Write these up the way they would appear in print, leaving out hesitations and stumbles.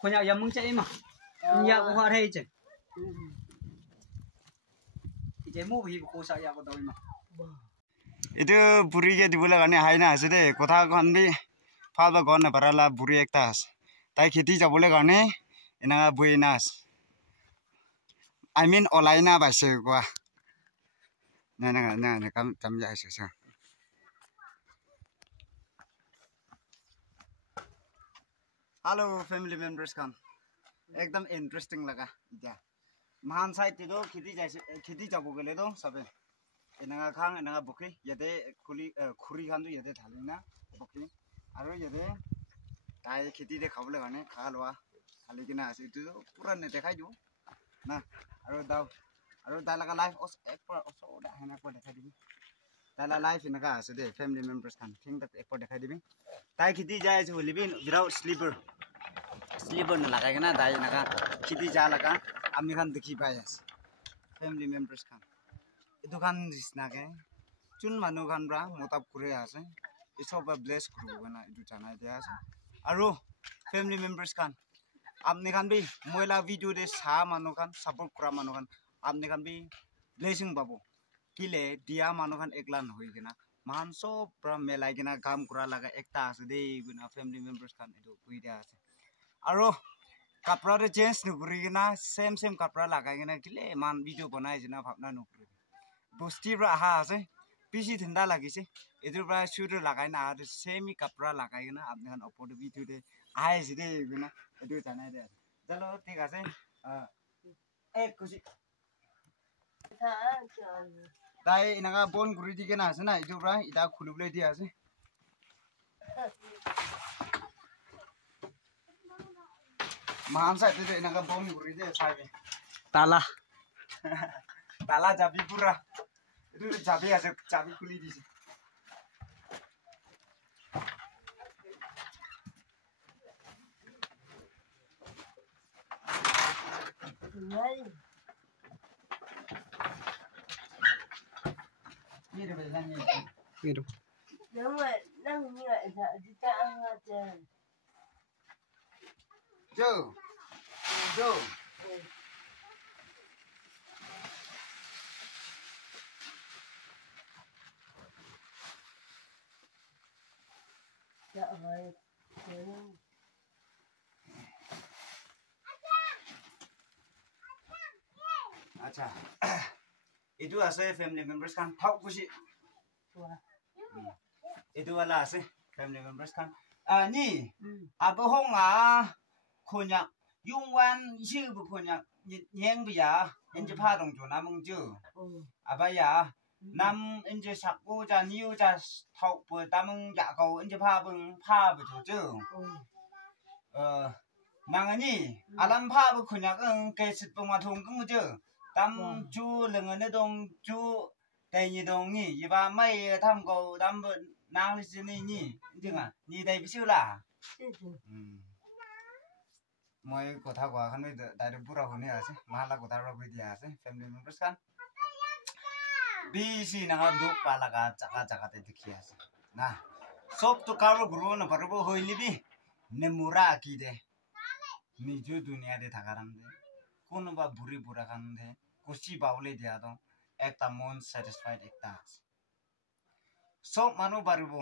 Konyak yang mungkin mah, nyak aku hari je. Ijemu bhi kosa ya aku tahu mah. Itu buri ke di bola kane hai na asde kotha kan bi phal ba gon na parala buri ekta as tai kheti ja bole kane ina buinas I mean olaina ba se kwa na kam tam ja se sa hello family members kan ekdam interesting laga ja मान side तो खेती जाबो गेले दो सबे एनागा खां एनागा बखि यदे खुरी खान यदे थालिना बखि आरो यदे ताई खेती दे खाबले गाने खालवा खाली किना आसे तो पूरा ने देखाइ दो ना आरो दालागा लाइफ ओस एक पर ओसो दा हेना को देखाइ दिबि दाला लाइफ इनका आसे दे फैमिली मेंबर्स खान थिंग दा एक पर देखाइ दिबि ताई खेती जाय छ लिबि विदाउट स्लीपर न लगाइना दाई नका खेती जा लगा आमी खान देखि पाइस फैमिली मेंबर्स खान इदु खान जिसना के चुन मानु खान ब्रा मोताब कुरे आसे इ सब ब्लेस कुरुबना इदु जानाय दे आसे आरो फैमिली मेंबर्स खान आपने खान भी मोइला वीडियो दे सा मानु खान सपोर्ट कुरा मानु खान आपने खान भी ब्लेसिंग बाबू किले दिया मानु खान एकलान होइगना मान सब ब्रा मेलाइगना काम कुरा लगा एकता आसे दे गुना फैमिली मेंबर्स खान इदु कुइदे आसे आरो कपड़ा रे चेंज नुकुरिगना सेम कपड़ा लगाइगना किले मान वीडियो बनाइ जना भाबना नुकुरि बुस्ती ब्रा हा आसे पीसी ठंडा लागिसे इदु ब्रा स्वेटर लगाइना आरो सेमी कपड़ा लगाइगना आपने खान ऊपर वीडियो दे आइ जिदे गुना इदु जानाय दे चलो ठीक आसे एक खुशी दाइ इनागा बोन गुरि दिगेना आसे ना इदु ब्रा इदा खुलुबले दि आसे Mahansa itu deh, naga bom gurih deh, sabi. Tala jabi pura. Itu jabi aja, jabi kuli di sini. Ini deh belanya. Ini. Jo. Acha. Itu ase family members kan thau kusi. Itu wala ase family members kan. Ni abo honga konya yungwan shibu konya nyeng biya enje pharong jo namung jo abaya nam enje sakbo ja niu ja thau pu tamung ja go enje pha bung pha bu jo nangani alam pha bu konya ang ke sit bung ma thong gung jo tam chu lengane dong chu dai ni dong ni yiba mai tham go dam bu nang li ni ni jinga ni dai bi la মই কথা কোৱা খানে direct পুৰা শুনি আছে মালা কথা ৰবি দিয়া আছে ফ্যামিলি মেম্বাৰস খান বিসি না দুখ পালাকা জাগাতে দেখি আছে না সব তো কারো গ্রো না পারবো হইলিবি নেমুরা কি দে নিজু দুনিয়া দে থাকারাম দে কোনবা বুড়ি বুড়া খান দে কুচি বাউলে দিয়া দ একটা মন স্যাটিসফাইড একটা সব মানু পারবো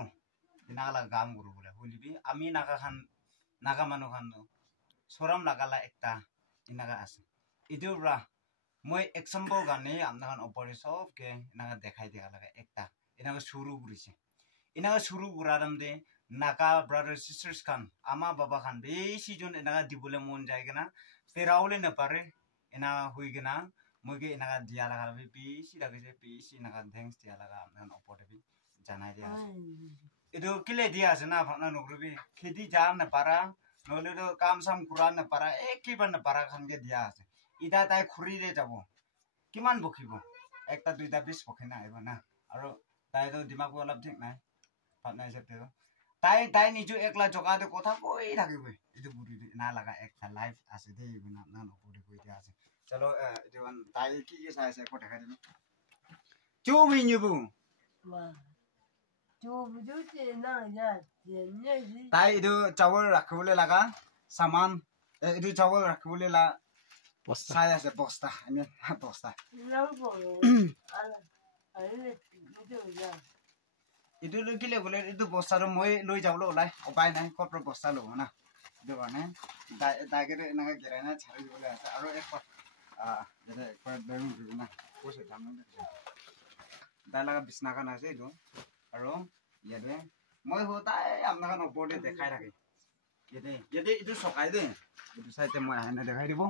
নালা গাম গুরু বলে হইলিবি আমি নাগা মানু খান soram lagala ekta inaga ase idubra moi example gane amnagan opore sob ke inaga dekhai dia laga ekta inaga shuru guraram de naga brothers sisters kan ama baba kan beshi jon inaga dibule mon jaigena teraule na pare ina huigena moge inaga dia laga beshi inaga thanks dia laga amnagan opore bi janai dia idu kile dia ase na phana nogrubi khedi jan na para नले तो काम साम कुरान न पारा एक की बन पारा खान के दिया আছে ইদা তাই খুরি দে যাব কিমান বকিব একটা দুইটা পিস বকিনা আইব না আৰু তাই তো দিমাগ অলপ ঠিক নাই পাটনাই সেতে তাই নিজু একলা জগা দে কথা কই থাকিব ইদু বুড়ি না লাগা একটা লাইফ আছে দে না না নপড়ে কই দিয়া আছে চলো এদিন তাই কি চাইছে কো দেখা দিবি চুমি নিবু তাই itu চাউল রাখিবলৈ লাগা সামান itu চাউল রাখিবলৈ লা চাই আছে বস্তা আমি বস্তা itu কিলে গলে itu বস্তাটো মই লৈ যাবলৈ ওলাই উপায় নাই কত বস্তা লব না itu কাৰণে দাইকে এনেকে গেৰাই না ছাৰি দিবলৈ আছে আৰু এক যেনে একবাৰ বেং দিব না কৈছে জানো দাই লাগা বিছনাখন আছে এইটো আৰু ইয়াতে মই হতাই আপোনাক ওপৰতে দেখাই থাকে ইয়াতে এইটো চকাই দে এইটো চাইতে মই আহেনে দেখাই দিব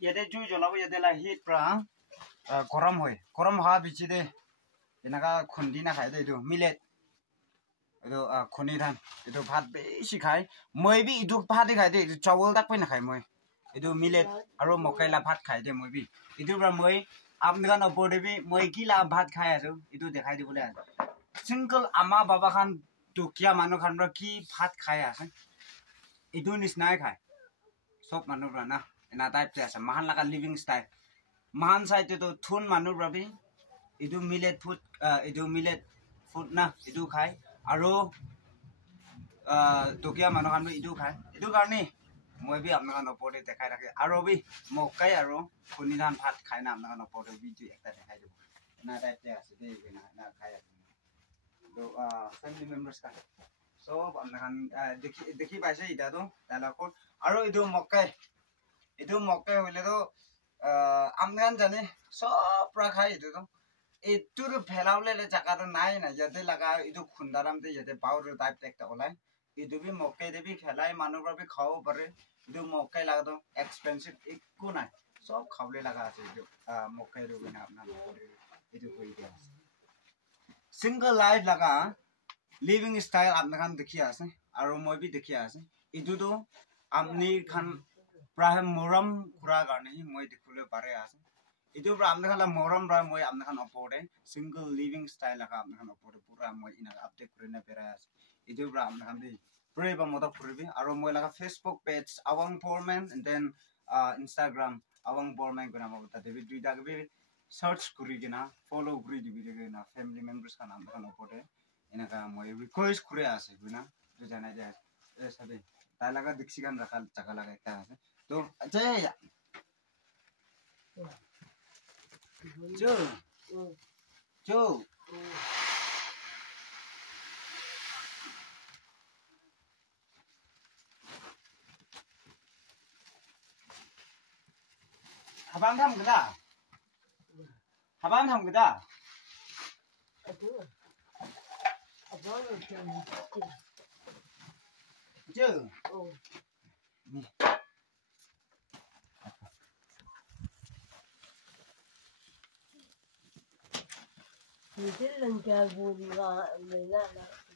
ইয়াতে জুই জ্বলাব ইয়াতে লা হিট পৰা গৰম হয় গৰম হোৱা পিছতে এনেকা খুন্দি নাখায় এইটো মিলেট এইটো খুন্দি ধান এইটো ভাত বেছি খায় মই বি এইটো ভাতে খাই দে এইটো চাউল তাক পাই নাখায় মই এইটো মিলেট আৰু মকাইলা ভাত খাই দে মই বি এইটোৰ পৰা মই আপনাৰ ওপৰতে বি মই কি লা ভাত খাই আছো এইটো দেখাই দিবলৈ আছে সিংগল আমা বাবা খান দুখীয়া মানুহ খান কি ভাত খাই আছে এইটো নিচিনাই খায় সব মানুহ না এনা টাইপতে আছে মাহান লাগা লিভিং ষ্টাইল মাহান চাইতেতো থুন মানুহ ৰবি এইটো মিলেট ফুড না এইটো খায় আৰু দুখীয়া মানুহ খান এইটো খায় এইটো কাৰণে মই বি আপনাৰ ওপৰতে দেখাই থাকে আৰু বি মকাই আৰু খুন্দি ধান ভাত খাই না আপনাৰ ওপৰতে ভিডিঅ একটা দেখাই দিব এনা টাইপতে আছে দেই না খাই আছে তো ফ্যামিলি মেম্বার্স का সব আপনার দেখি পাইছে এটা তো ডায়লগত আৰু এইটো মকাই হইলে তো আপনার জানে সব রাখাই এইটো তো এইটো ফেলাবলে জায়গাটো নাই না ইয়াতে লাগা এইটো খুন্দারামতে ইয়াতে পাউর টাইপ একটা ওলাই এইটো বি মকাই দেবি খেলাই মানুহৰ বি খাব পাৰে এইটো মকাই লাগা তো এক্সপেন্সিভ একো নাই সব খাবলে লাগা আছে এইটো মকাই রবি না আপনার এইটো কই দিয়া আছে সিঙ্গল লাইফ লাগা লিভিং স্টাইল আপনার দেখি আছে আৰু মই বি দেখি আছে এইটো আপনি খান প্ৰায় মৰম খুৰা কাৰণে মই দেখিবলৈ পাৰে আছে এইটো আপনাৰ মৰম ৰা মই আপনাৰ ওপৰতে সিঙ্গল লিভিং স্টাইল লাগা আপনাৰ ওপৰতে পুৰা মই ইনা আপডেট কৰি না পেৰাই আছে এইটো আপনাৰ দি পুৰা বা মত ফুৰিবি আৰু মই লাগা ফেসবুক পেজ আৱাং ফৰমেন এন্ড দেন ইনষ্টাগ্ৰাম আৱাং ফৰমেন গনা মই তাতে বি দুইটা বি সার্চ করি কিনা ফলো করে দিবি না ফ্যামিলি মেম্বার্স খান আপনার ওপরে এনেকা মই রিকোয়েস্ট করে আছে বুঝনা তো জানাই যায় সাথে তাই লাগা দেখছি গান রাখা চাকা লাগা একটা আছে তো আচ্ছা চো habang tham kita habang tham kita chứ你这人家不理我，没那了。